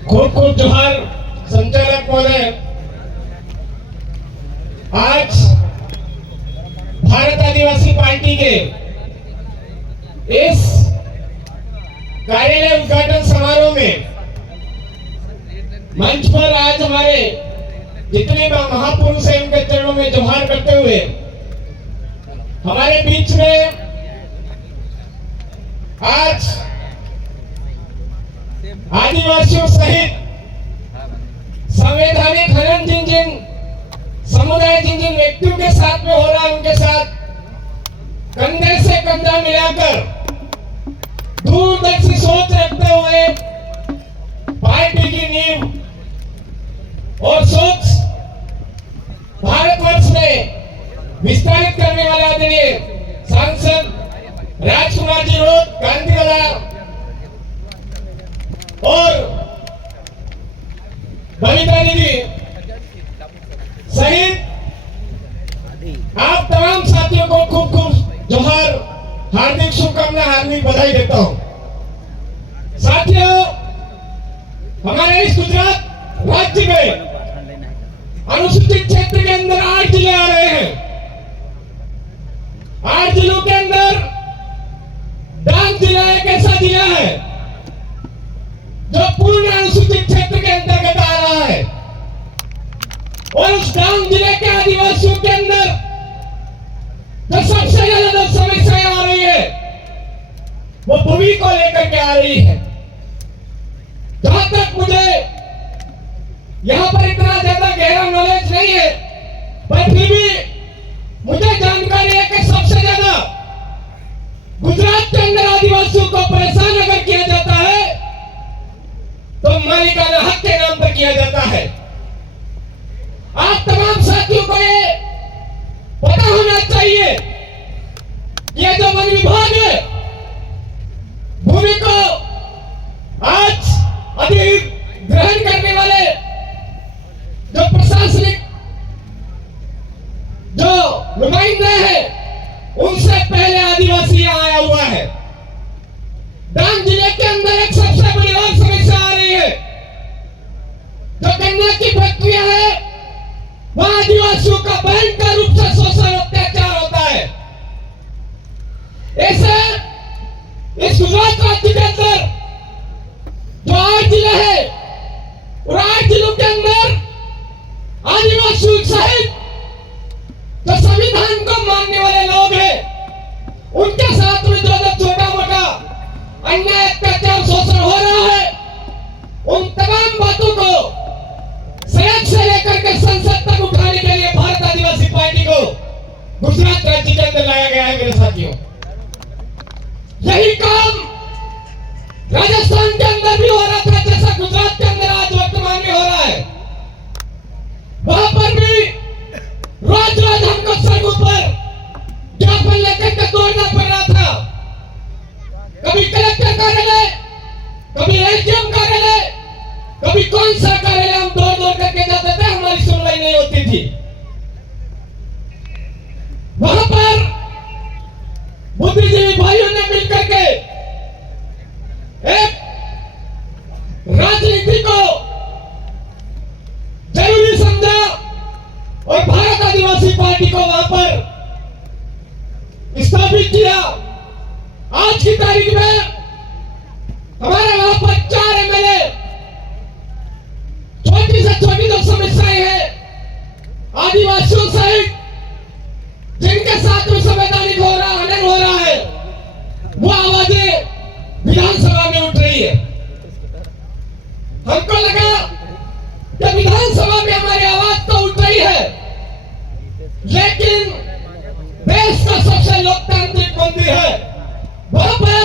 खूब खूब जोहार संचालक महोदय। आज भारत आदिवासी पार्टी के इस कार्यालय उद्घाटन समारोह में मंच पर आज हमारे जितने महापुरुष हैं उनके चरणों में जोहार करते हुए हमारे बीच में आज आदिवासियों सहित संवैधानिक हनन जिन समुदाय जिन व्यक्तियों के साथ में हो रहा है उनके साथ कंधे से कंधा मिलाकर दूरदर्शी सोच रखते हुए पार्टी की नींव और सोच भारतवर्ष में विस्तारित करने वाले आदरणीय सांसद राजकुमार जी रोड गांधीवाला और बबीता दीदी सहित आप तमाम साथियों को खूब खूब जोहार, हार्दिक शुभकामना, हार्दिक बधाई देता हूं। साथियों, हमारे इस गुजरात राज्य में अनुसूचित क्षेत्र के अंदर 8 जिले आ रहे हैं। 8 जिलों के अंदर डांग जिला एक ऐसा जिला है जो पूर्ण अनुसूचित क्षेत्र के अंतर्गत आ रहा है और उस डांग जिले के आदिवासियों के अंदर जो सबसे ज्यादा समस्याएं आ रही है वो भूमि को लेकर के आ रही है। जहां तक मुझे यहां पर इतना ज्यादा गहरा नॉलेज नहीं है, पर फिर भी मुझे जानकारी है कि सबसे ज्यादा गुजरात के अंदर आदिवासियों को परेशान अगर किया जाता है तो मालिकाना हक के नाम पर किया जाता है। आप तमाम साथियों को ये पता होना चाहिए ये जो वन विभाग है भूमि को आज अधिग्रहण करने वाले जो प्रशासनिक जो नुमाइंदे हैं उनसे पहले आदिवासी यहां आया हुआ है। डांग जिले के अंदर एक सबसे बड़ी और समस्या आ रही है जो गन्ना की फैक्ट्रियां है, वहां आदिवासियों का भयंकर रूप से शोषण अत्याचार होता है। ऐसे इस गुजरात राज्य के अंदर जो 8 जिले हैं और 8 जिलों के अंदर आदिवासियों सहित जो संविधान को मानने वाले लोग हैं उनके साथ में जो छोटा मोटा अन्याय अत्याचार शोषण हो रहा है उन तमाम बातों को संसद से लेकर के संसद तक उठाने के लिए भारत आदिवासी पार्टी को गुजरात राज्य के अंदर लाया गया है। मेरे साथियों, यही काम राजस्थान के अंदर भी हो रहा था जैसा गुजरात के अंदर आज वर्तमान में हो रहा है। वहां पर भी रोज रोज हमको सड़कों पर ज्ञापन लेकर के दौड़ना पड़ रहा था। कभी कलेक्टर कार्यालय, कभी एसडीएम कार्यालय, कभी कौन सा कार्यालय हम दौड़ दौड़ करके जाते थे, हमारी सुनवाई नहीं होती थी। वहां पर बुद्धिजीवी भाइयों ने मिलकर के एक राजनीति को जरूरी समझा और भारत आदिवासी पार्टी को वहां पर स्थापित किया। आज की तारीख में हमारे वहां पर 4 एमएलए छोटी से छोटी जो समस्याएं हैं आदिवासियों सहित जिनके साथ में संवैधानिक हो रहा हनन हो रहा है वो आवाजें विधानसभा में उठ रही है। हमको लगा कि विधानसभा में हमारी आवाज तो उठ रही है लेकिन देश का सबसे लोकतांत्रिक मंदिर है वहां पर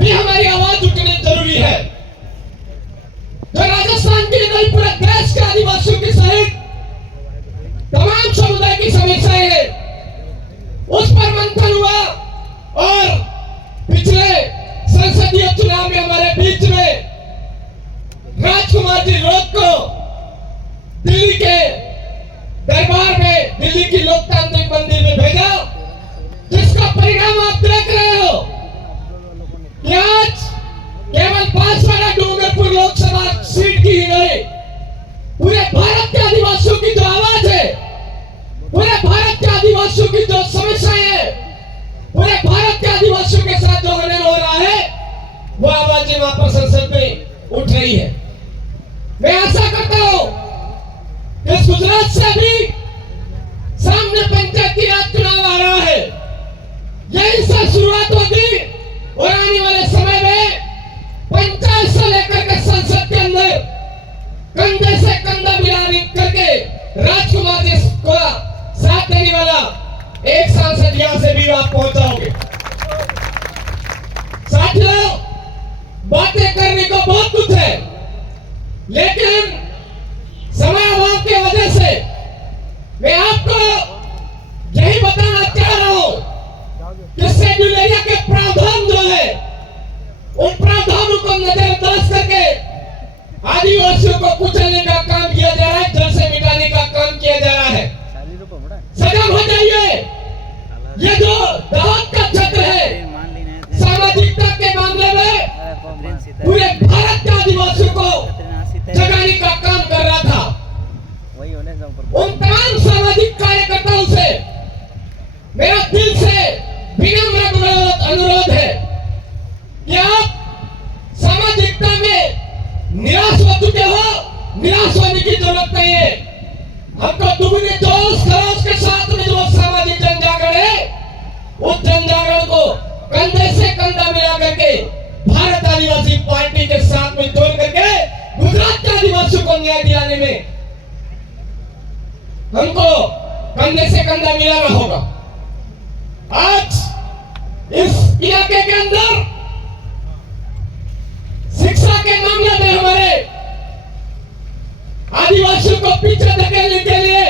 भी हमारी आवाज उठनी जरूरी है। जो राजस्थान की नहीं पूरे देश के आदिवासियों के सहित तमाम समुदाय की समस्याएं हैं उस पर मंथन हुआ और पिछले संसदीय चुनाव में हमारे बीच में राजकुमार जी रोड को दिल्ली के दरबार में, दिल्ली की लोकतांत्रिक मंदिर में भेजा, जिसका परिणाम आप देख रहे हो कि आज केवल 5 वाला डूंगरपुर लोकसभा सीट उठ रही है। मैं आशा करता हूं कि इस गुजरात से भी सामने पंचायती राज चुनाव आ रहा है, यही से शुरुआत होगी और आने वाले समय में पंचायत से लेकर के संसद के अंदर कंधे से कंधा मिला करके राजकुमार जी को साथ देने वाला एक सांसद यहां से भी आप पहुंच जाओगे। साथियों, बातें करने को बहुत कुछ है, लेकिन समय अभाव की वजह से मैं आपको यही बताना चाह रहा हूं कि शेड्यूल एरिया के प्रावधान जो है, उन प्रावधानों को नजरअंदाज करके आदिवासियों को कुचलने का काम किया जा रहा है, जड़ से मिटाने का काम किया जा रहा है। सजग हो जाइए। ये जो दावत का क्षेत्र है, सामाजिकता के मामले में पूरे भारत के आदिवासियों को जगाने का काम कर रहा था। उन तमाम सामाजिक कार्यकर्ताओं से मेरा दिल से विनम्र अनुरोध है कि आप सामाजिकता में निराश हो चुके हो, निराश होने की जरूरत नहीं है। हमको दुगने जोश खरोश के साथ में जो सामाजिक जन जागरण है, उस जन जागरण को कंधे से कंधा मिला करके भारत आदिवासी पार्टी के साथ में जोड़ करके गुजरात के आदिवासियों को न्याय दिलाने में हमको कंधे से कंधा मिलाना होगा। आज इस इलाके के अंदर शिक्षा के मामले में हमारे आदिवासियों को पीछे धकेलने के लिए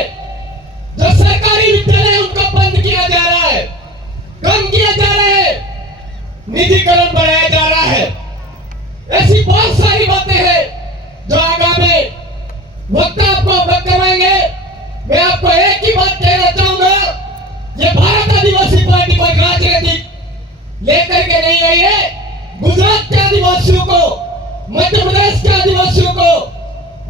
जो सरकारी विद्यालय उनको बंद किया जा रहा है, कम किया जा रहा है, निजीकरण बढ़ाया जा रहा है। ऐसी बहुत सारी बातें हैं जो आगामी वक्त आपको अवगत करवाएंगे। मैं आपको एक ही बात कहना चाहूंगा, ये भारत आदिवासी पार्टी कोई राजनीतिक लेकर के नहीं आई है। गुजरात के आदिवासियों को, मध्य प्रदेश के आदिवासियों को,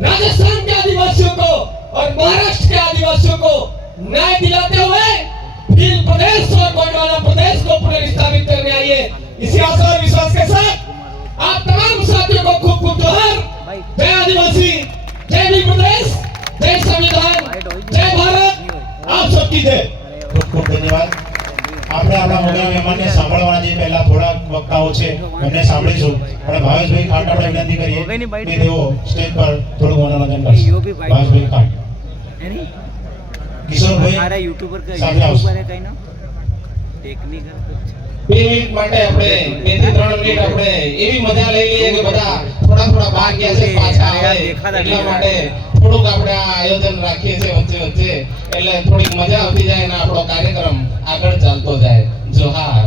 राजस्थान के आदिवासियों को और महाराष्ट्र के आदिवासियों को न्याय दिलाते हुए भील प्रदेश और गोंडवाना प्रदेश को पुनर्स्थापित करने आई है। इसी आशा और विश्वास के साथ आप तमाम साथियों को खूब खूब जोहार। जय आदिवासी, जय भील प्रदेश, जय संविधान, जय भारत। आप सबकी जय। ખૂબ ખૂબ ધન્યવાદ। આપણે આપણા મોગરા મહેમાનને સાંભળવાના જે પહેલા થોડા વક્તાઓ છે એમને સાંભળીશું, પણ ભાવેશભાઈ ખાટ આપણે વિનંતી કરીએ કે તેઓ સ્ટેજ પર થોડું મનોરંજન કરશે। ભાવેશભાઈ ખાટ, કિશોરભાઈ મારા યુટ્યુબર કે સાથે આવશે। યુટ્યુબર કઈ ના ટેકનિકલ 2 મિનિટ માટે આપણે 2 થી 3 મિનિટ આપણે એવી મજા લઈ લઈએ કે બધા થોડા થોડા ભાગ ગયા છે પાછા આવે, એટલા માટે થોડુંક આપણે આ આયોજન રાખીએ છીએ વચ્ચે વચ્ચે, એટલે થોડીક મજા આવતી જાય અને આપણો કાર્યક્રમ આગળ ચાલતો જાય। જોહાર।